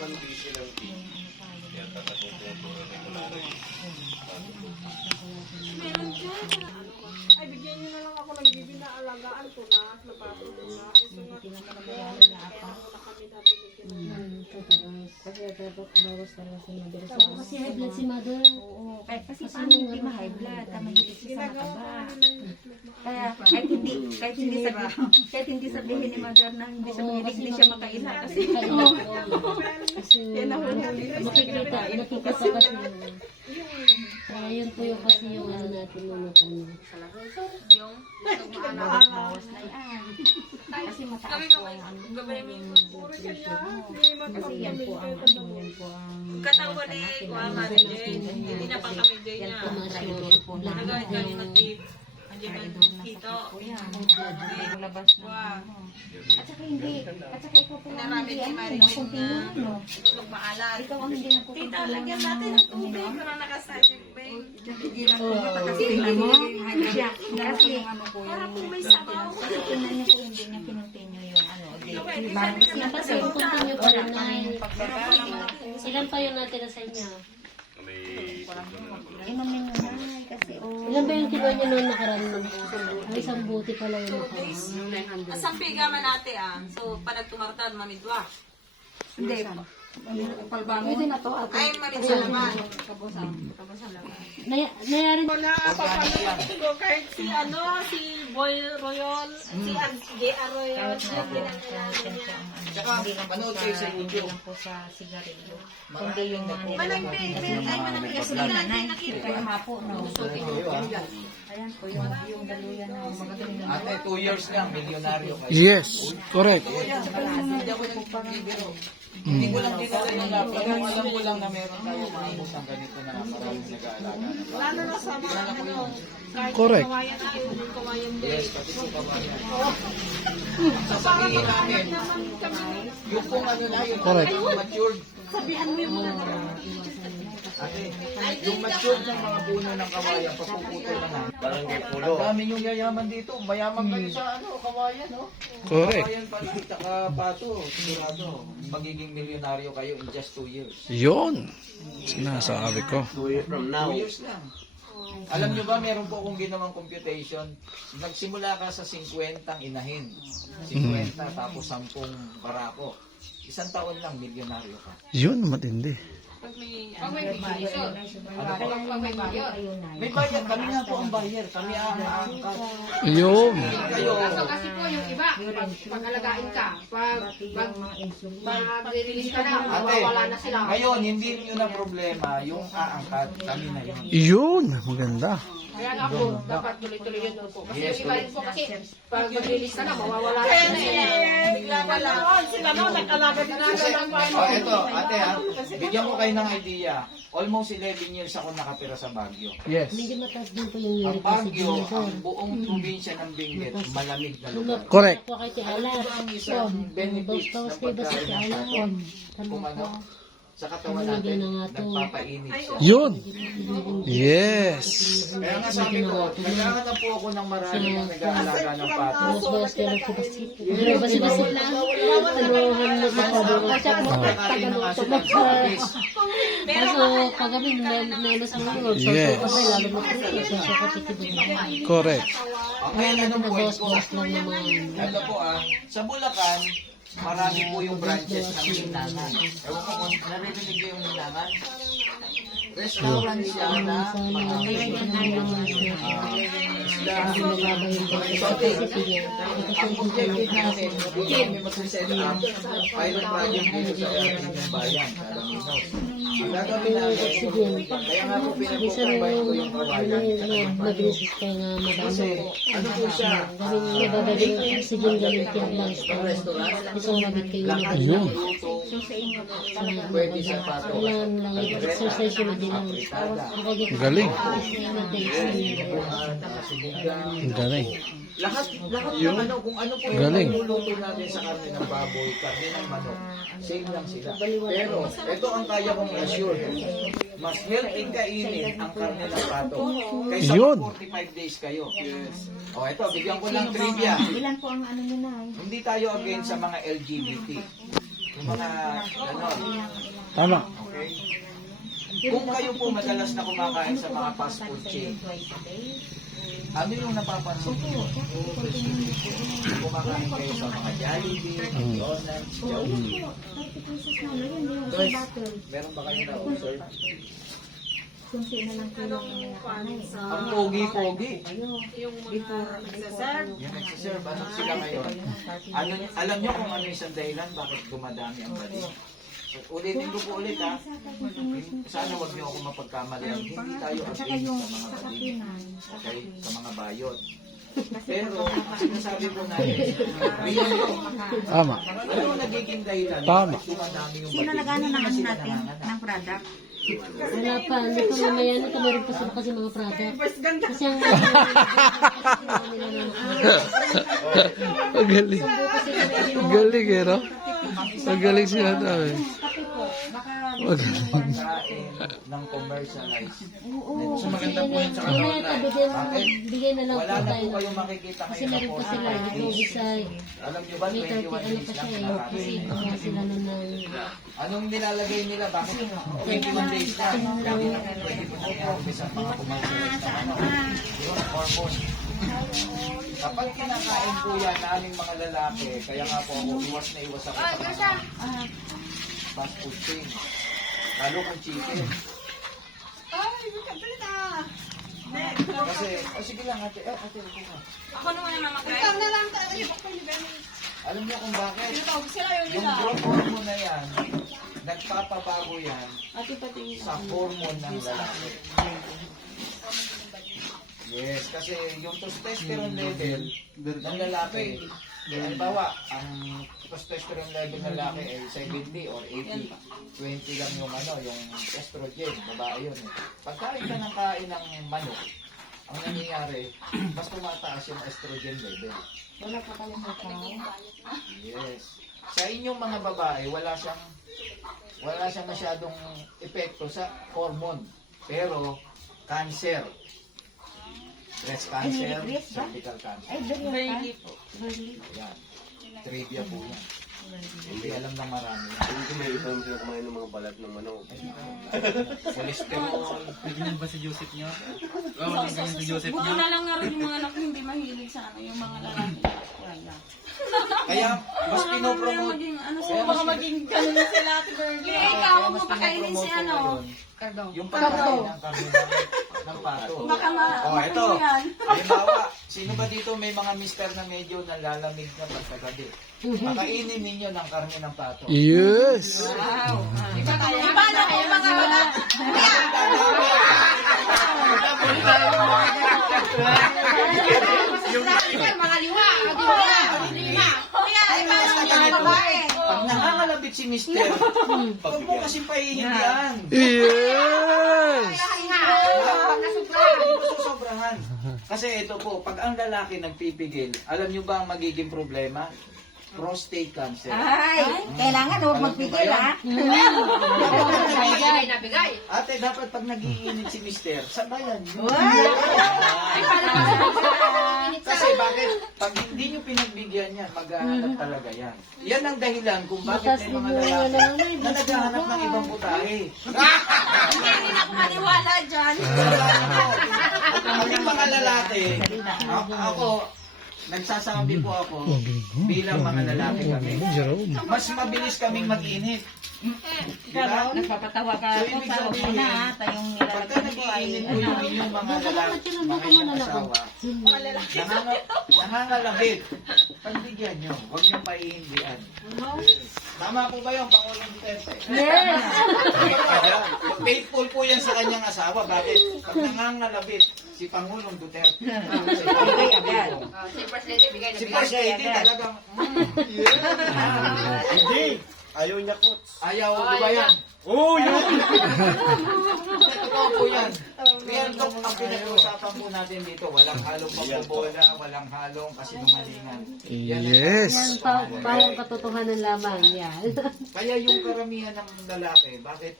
Pandisi ng team. Yan, tatapupuro na yung nanay. Meron siya. Ay, bigyan niyo na lang ako ng bibi na alagaan ko na. Napatong ko na. Kasi nga, kaya muna kami nabinigyan. Kasi dapat bawas talaga si mother sa Tapos kasi high blood si mother. Oo, kahit kasi paano hindi ma-high blood, mahilig siya sa mataba. Kaya kahit hindi sabihin ni mother na hindi siya mahilig, hindi siya makaila kasi kasi nakikita kasi yun po yung kasi yung ano natin naman yung bawas na yan. Kasi mataas po ang ano. Kasi yan po ang Katawan ni Kuama ni Jane. Hindi na pang kami Jane yan niya. po ang traidor po na. Nagawin kami ng tip. Andiyan Traidor ang na tito. sakit po yan. Yung labas na. At saka ikaw po ang Narami hindi ni ano, Maricel kung na ano. maalat. Ikaw ang hindi Tita, napupunta. lagyan natin ng tubig para nakasayang pain. Tingnan mo. Siya. Kasi Para po may sabaw. kasi tingnan niyo po hindi niya kinontinue yung ano. kasi continue pa rin na ilan pa yun natin sa inyo? May Inumin mo na kasi Ilan ba yung kinuha niyo noon nakaraan? Ang isang buti pala yung nakaraan. Asang pigaman natin So, panagtumartan, mamidwa. hindi. Pwede na to ate. Ay, mamidwa naman. Nangyari Wala, papanood ko kahit si Boy Royal, si J. Royal, siya pinangyayari niya. Hindi lang po sa hindi lang po sa sigarilyo. Kundi yung Managpay tayo managpay kasi natin nakita. kaya mapo no. Ayan po yung daluyan na magagaling na. Ate, 2 years lang, milyonaryo kayo. Yes, correct. Hindi ako nagbibiro. Hindi ko lang dinala yung laptop. Alam ko lang na meron tayo maubos ang ganito na maraming nag-aalaga. Wala na nasama kahit Correct. kawayan tayo, yung kawayan din. Yes, pati po kabayan. Para makahanap naman kami. Yung pong ano na, yung Correct. matured. Sabihan mo yung mga Ate, yung matured ng mga puno ng kawayan, papuputol na nga. barangay pulo. Ang dami yung yayaman dito. Mayaman kayo sa kawayan, no? Correct. Kawayan pala, tsaka pato. Sigurado, magiging milyonaryo kayo in just 2 years. Yun. Sinasabi ko. 2 years from now. 2 years lang. Alam nyo ba, meron po akong ginawang computation. Nagsimula ka sa 50 inahin. 50 tapos 10 barako. 1 taon lang, milyonaryo ka. Yun, matindi. pag may Ano po? May bayad. Kami nga po ang buyer. Kami ang aangkat. Yun. Kayo. Kasi po yung iba, pag-alagain ka, pag-release ka na, Ate, mawawala na sila. ngayon, hindi nyo na problema yung aangkat. Kami na yun. Yun, maganda. Kaya nga po, dapat tuloy-tuloy yun po. Kasi Yes, yung iba rin po kasi, pag mag-release ka na, mawawala na kaya sila. sila no, nag-alaga din natin ng Ito, ate ha, bigyan ko kayo ng idea. Almost 11 years ako nakatira sa Baguio. Yes. medyo mataas din po yung Ang uric acid Baguio, dito. ang buong probinsya ng Benguet, malamig na lugar. Correct. Ako kay Tiala. Ang isang benefits Bawas ng kayo ba sa pagkain ng Tiala? pato, Tanong kung ano, ko. sa katawan natin, nagpapainit siya. Yun. Yes. Kaya nga sabi ko, naghahanap po ako ng marami mga nag-aalaga ng pato. Bawas kayo lang po kasi. Basi-basi lang. Tanuhan mo sa pababa. Pagkakain ng aso ng service. Kaso kagabi naimas mo yung Yes. kasi lalo mo po kasi siya katitibig. Correct. Kaya anong point ko? Bawas lang naman. Ito po sa Bulacan, marami po yung branches ng Linangan. Ewan ko kung naririnig niyo yung Linangan. Restaurant siya na mga ang objective natin, hindi kami mag-set up pilot project dito sa ating bayan, sa Alaminos. Ang gagawin natin, kaya nga po pinag-provide ko yung kawayan. Mabilis kayo nga madami. Kasi ano po siya, Gawin niyo babalik sige galing kayo lang. restaurant, Isang mabit kayo na Ayun. luto, pwede sa pato. kailangan lang exercise yung din. Apritada. Galing. Buhan, nakasibugan. Ang galing. Lahat ng ano, kung ano po yung Galing. niluluto natin sa karne ng baboy, karne ng manok, same lang sila. Pero, ito ang kaya kong assure. Mas healthy kainin ang karne ng pato. Kaysa Yun. 45 days kayo. O, ito, bigyan ko ng trivia. Ilan po ang ano nyo na? Hindi tayo against sa mga LGBT. Yung mga, ganon. Tama. Okay? Kung kayo po madalas na kumakain sa mga fast food chain, ano yung napapansin niyo? Kumakain kayo sa mga Jollibee, McDonald's, Jollibee. Guys, meron ba kayo na-observe? Anong pan sa Ang pogi-pogi. yung mga nagsaserve? Yung nagsiserve, ano sila ngayon? Alam nyo kung ano isang dahilan bakit dumadami ang bali? Ulitin ko po ulit ha. Sana wag nyo ako mapagkamalian. Hindi tayo against sa mga bali. Okay? Sa mga bayot. Pero, ang sinasabi po natin, bigyan nyo. Tama. Ano yung nagiging dahilan? Tama. Bakit dumadami yung Sino bali? nag-ano Hindi ng naman ano sila natin, nanganganak. ng product? Wala pa, hindi pa mamaya na meron pa sila kasi mga product. First ganda. Kasi ang Ang galing. Ang galing eh, no? Ang galing siya namin. Pagkain ng commercialized. So maganda po yun sa mamaya pa bigay na lang wala po na tayo. po kayong makikita Kasi ngayon na meron pa sila, ito Bisay. Alam nyo ba, May 30 21 ano days pa lang siya eh. Kasi nakakain. kaya sila nun ng... Anong nilalagay nila? Bakit 21 days na? Lagi na pwede po nang i-harvest ang mga commercialized na ano. Yung hormone. Kapag kinakain po yan na aming mga lalaki, kaya nga po ako iwas na iwas ako sa mga fast food chain. Lalo kung chicken. Ay, magkabita. Kasi, sige lang ate, ate, ate. Ako naman ang namakay. Ikaw na lang tayo. Bakit ni Benny? Alam niyo kung bakit? Tinatawag sila yung Yung growth hormone na yan, nagpapabago yan sa hormone ng lalaki. Yes, kasi yung testosterone level ng lalaki, halimbawa, ang testosterone level ng lalaki ay 70 or 80. 20 lang yung ano, yung estrogen, babae yun. Pagkain ka ng kain ng manok, ang nangyayari, mas tumataas yung estrogen level. Wala pa kayong matao. Yes. Sa inyong mga babae, wala siyang masyadong epekto sa hormone. Pero, cancer. Breast cancer, cervical cancer. Ay, doon yung pa. Yan. Trivia po yan. Hindi alam ng marami. Hindi ko may isang sila kumain ng mga balat ng manok. Cholesterol. Ganyan ba si Joseph niya? Oo, ganyan si Joseph Buti niya. na lang nga rin yung mga anak ko hindi mahilig sa ano, yung mga lalaki. Kaya, mas pinopromote. Maging ano Kaya sila, mas baka maging ganun na sila Ate Virgie. Ikaw, huwag mo pakainin si ano. Yung pagkain ng karne ng pato. Baka Oh, ito. yan. Halimbawa, sino ba dito may mga mister na medyo nalalamig na pagkagabi? Makainin ninyo ng karne ng pato. Yes! Paano kung mga wala? Mga liwa. Pag nangangalabit si mister, huwag mo kasing pahihindihan. Yes! Hindi mo susobrahan. Kasi ito po, pag ang lalaki nagpipigil, alam nyo ba ang magiging problema? Prostate cancer. Ay, kailangan huwag magpigil ha. Nabigay, nabigay. Ate, dapat pag nagiinit si mister, sabayan nyo. Kasi bakit? Pag hindi nyo pinagbigyan yan, maghahanap talaga yan. Yan ang dahilan kung bakit may mga lalaki na naghahanap ng ibang putahe. Hindi rin ako maniwala dyan. Kaming mga lalaki, ako, nagsasabi po ako, bilang mga lalaki kami, Jerome. mas mabilis kaming mag-init. Diba? Nagpapatawa ka So, ako ibig sa sabihin, una ha. Tayong pagka nilalagay ko ay nag-iinit po yung inyong mga lalaki, mga inyong asawa, nangangalabit. Pagbigyan nyo, huwag nyo paihindihan. Tama po ba yung Pangulong Duterte? Yes! Faithful po yan sa kanyang asawa. Bakit? Pag nangangalabit, si Pangulong Duterte. Si Pangulong Duterte. Si Presidente, bigay na Si bigay. Presidente talagang, Hindi! Ayaw niya, Coach. ayaw, di ba yan? Oh, yun! Totoo po yan. Kaya ito ang pinag-uusapan po natin dito. Walang halong pagbobola, walang halong kasinungalingan. Yan ang- Yes! Yan, pawang katotohanan lamang. Yan. Kaya yung karamihan ng lalaki, bakit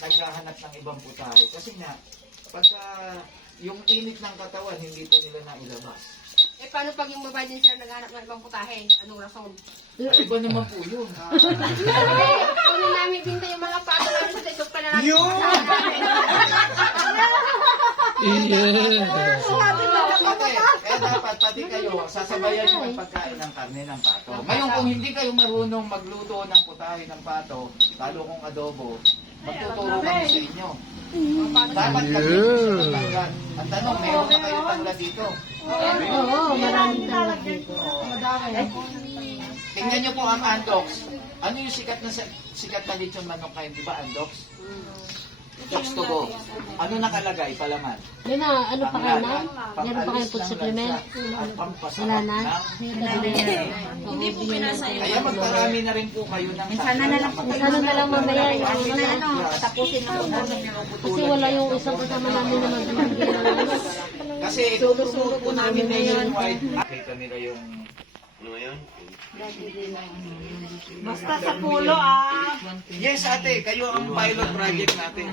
naghahanap ng ibang putahe? Kasi nga, pagka yung init ng katawan, hindi po nila nailabas. Eh, paano pag yung babae din sila naghanap ng ibang putahe? Anong rason? Ay, iba naman po yun. Kunin namin binta yung mga pato namin sa TikTok pa na natin. Yes. Kaya dapat pati kayo, sasabayan nyo ang pagkain ng karne ng pato. Ngayon, kung hindi kayo marunong magluto ng putahe ng pato, lalo kung adobo, magtuturo kami sa inyo. Dapat kasi sa tanggad. Ang tanong, meron na kayo tanggad dito. Oo, maraming talaga dito. Tingnan nyo po ang andox. Ano yung sikat na lechon manok kayo, di ba andox? Jokes to go. Ano nakalagay, palaman? May na, ano pa kayo na? Meron pa kayong food supplement? At pampasarap Wala na? Hindi po pinasa yung Kaya magparami na rin po kayo ng Sana na lang po. Sana na lang mamaya yung Tapusin na po namin. kasi wala yung isang kasama namin na magbibigay ng ano. Kasi ituturo po namin nationwide. Nakita nila yung... Ano ngayon? Basta sa pulo ah. Yes ate, kayo ang pilot project natin.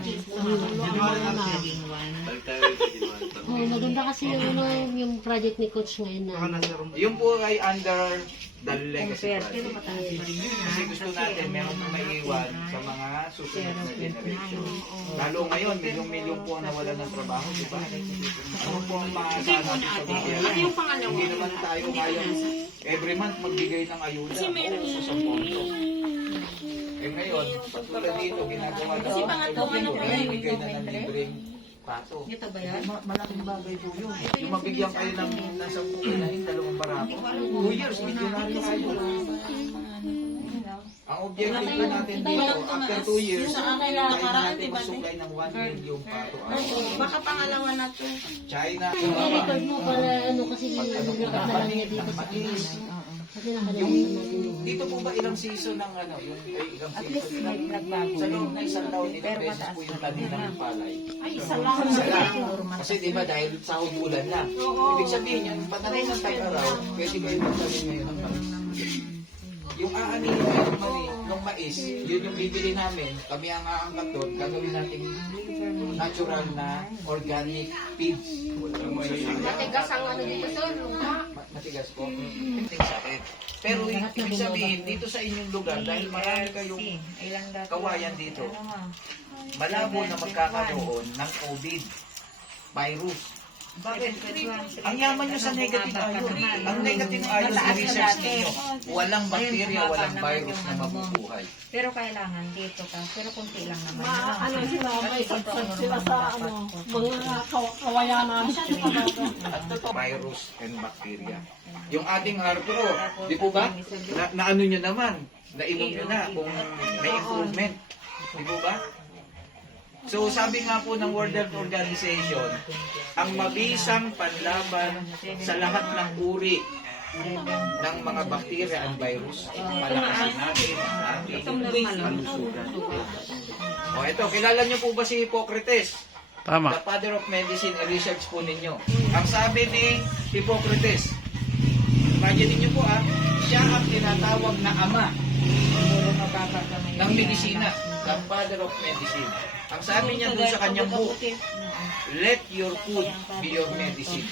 Balik tayo sa January. Oh, maganda kasi yung, ano, yung project ni Coach ngayon na. Yung po ay under the legacy project. Kasi gusto natin meron po maiiwan sa mga susunod na generation. Lalo ngayon, milyong-milyong po ang nawalan ng trabaho, di ba? Ano po ang maasahan natin sa gobyerno? Hindi naman tayo kayang every month magbigay ng ayuda o sa pondo. Eh ngayon, patulad dito, ginagawa na bigay na ng libreng pato. Ito ba yan? Malaking bagay po yun. Yung mabigyan kayo ng nasa kukinahin, 2 barako. 2 years, bigyan natin kayo. Ang objective po natin dito, after 2 years, kaya natin masuklay ng 1 million pato. Baka pangalawa na to. China, I-record mo para ano kasi nililipat na lang niya dito sa akin. Kasi nakalaman naman. dito po ba ilang season ng ano, yung ilang season? Sa loob na isang taon, ilang beses po yung tanim ng palay? Ay, isa lang. Isa lang. Kasi di ba dahil sa ulan na. Ibig sabihin yan, patanin ng tag-araw, pwede kayo magtanim ngayon ng mais. Yung aanin ng mais, yun yung bibili namin, kami ang aangkat doon, gagawin natin natural na organic feeds. Matigas ang ano dito, sir. Matigas po. Sakit. Pero ibig sabihin, dito sa inyong lugar, dahil marami kayong kawayan dito, malabo na magkakaroon ng COVID virus. Bakit? Ang yaman nyo sa negative ion. Ang negative ion sa research ninyo, walang bacteria, walang virus na mabubuhay. Pero kailangan dito ka. Pero kunti lang naman. Ano sila, may sagsag sila sa ano, mga kawayanan. Virus and bacteria. Yung ating harpo, di po ba? Na ano nyo naman, nainom nyo na kung may improvement. Di po ba? So sabi nga po ng World Health Organization, ang mabisang panlaban sa lahat ng uri ng mga bacteria at virus, palakasin natin ang ating kalusugan. O ito, kilala nyo po ba si Hippocrates? Tama. The father of medicine, i-research po ninyo. Ang sabi ni Hippocrates, imagine niyo po siya ang tinatawag na ama ng medisina, the father of medicine. Ang sabi niya dun sa kanyang book, let your food be your medicine.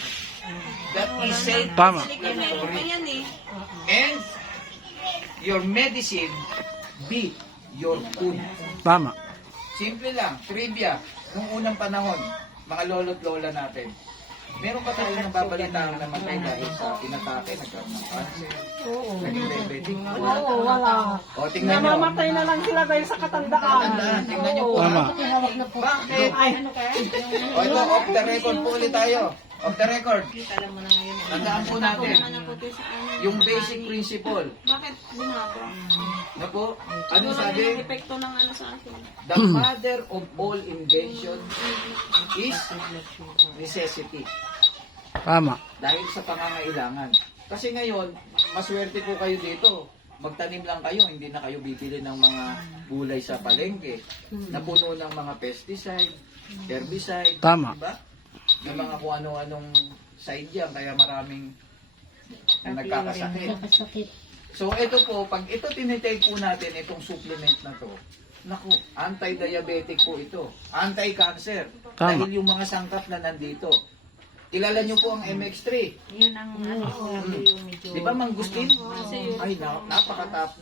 That is self-explanatory. And your medicine be your food. Tama. Simple lang, trivia. Nung unang panahon, mga lolo't lola natin, meron ba tayo nang babalita na namatay dahil sa pinatake, nagkaroon ng cancer? Naging diabetic? Oo, wala. O, tingnan nyo. Namamatay na lang sila dahil sa katandaan. Tandaan, tingnan nyo po. Tama. Bakit? O, ito, off the record po ulit tayo. Off the record. Tandaan po natin. Yung basic principle. Bakit gumagawa? Na po, ano sabi? Epekto ng ano sa akin. The mother of all invention is necessity. Tama. Dahil sa pangangailangan. Kasi ngayon, maswerte po kayo dito. Magtanim lang kayo, hindi na kayo bibili ng mga gulay sa palengke na puno ng mga pesticide, herbicide, Tama. diba? Yung mga kung ano-anong side yan, kaya maraming nagkakasakit. Nakasakit. So ito po, pag ito tinitake po natin, itong supplement na to, naku, anti-diabetic po ito, anti-cancer. Tama. Dahil yung mga sangkap na nandito, kilala nyo po ang MX3. Yun ang ano ko lang yung medyo. Di ba mangustin? Ay, napakataas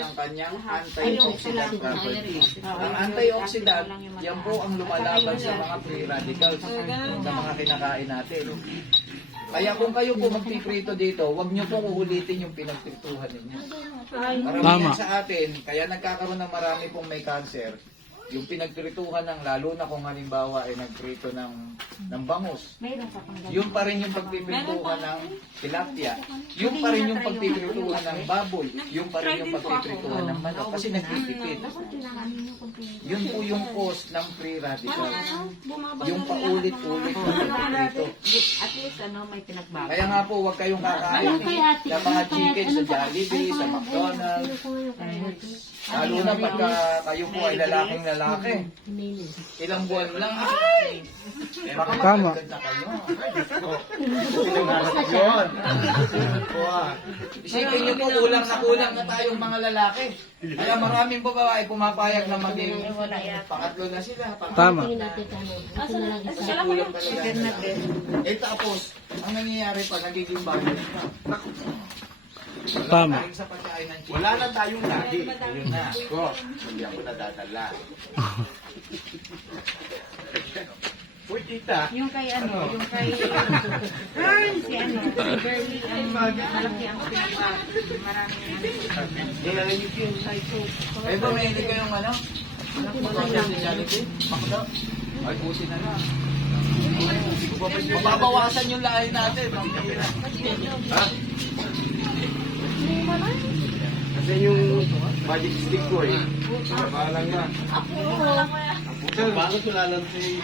ng kanyang antioxidant properties. Ang antioxidant, yan po ang lumalaban sa mga free radicals sa mga kinakain natin. Kaya kung kayo po magpiprito dito, huwag nyo pong uulitin yung pinagprituhan ninyo. Marami yan sa atin, kaya nagkakaroon ng marami pong may cancer. Yung pinagprituhan ng, lalo na kung halimbawa ay nagprito ng bangus, Mayroon ka pang yun pa rin yung pagpiprituhan ng tilapia, yun pa rin yung pagpiprituhan ng baboy, yun pa rin yung pagpiprituhan ng manok, kasi nagtitipid. Yun po yung cause ng free radicals. Yung paulit-ulit na pagpiprito. At least ano, may pinagbago. Kaya nga po, huwag kayong kakain ng mga chicken sa Jollibee, sa McDonald's. Lalo na pagka kayo po ay lalaking lalaki. Ilang buwan lang, ay! Baka Tama. matagad na kayo. Yun. Isipin niyo po, kulang na tayong mga lalaki. Kaya maraming babae pumapayag na maging pangatlo na sila. Tama. Tingin natin kano. Ito na lang isa. Kulang talaga. Eh tapos, ang nangyayari pa, nagiging bagay na. Tama. Sa pagkain ng chicken. Wala na tayong lagi. Yun na. Ko, hindi ako nadadala. Uy, tita. Yung kay ano, yung kay si ano, si Bernie, malaki ang pinagbago. Maraming ano. Nilalagay yung Eh ba, may hindi kayong ano? Pagkakas ni Jollibee? Makdo? Ay, buti na lang. Mababawasan yung lahi natin. Ha? Kasi yung magic stick ko eh. Bahala na. Bakit wala lang si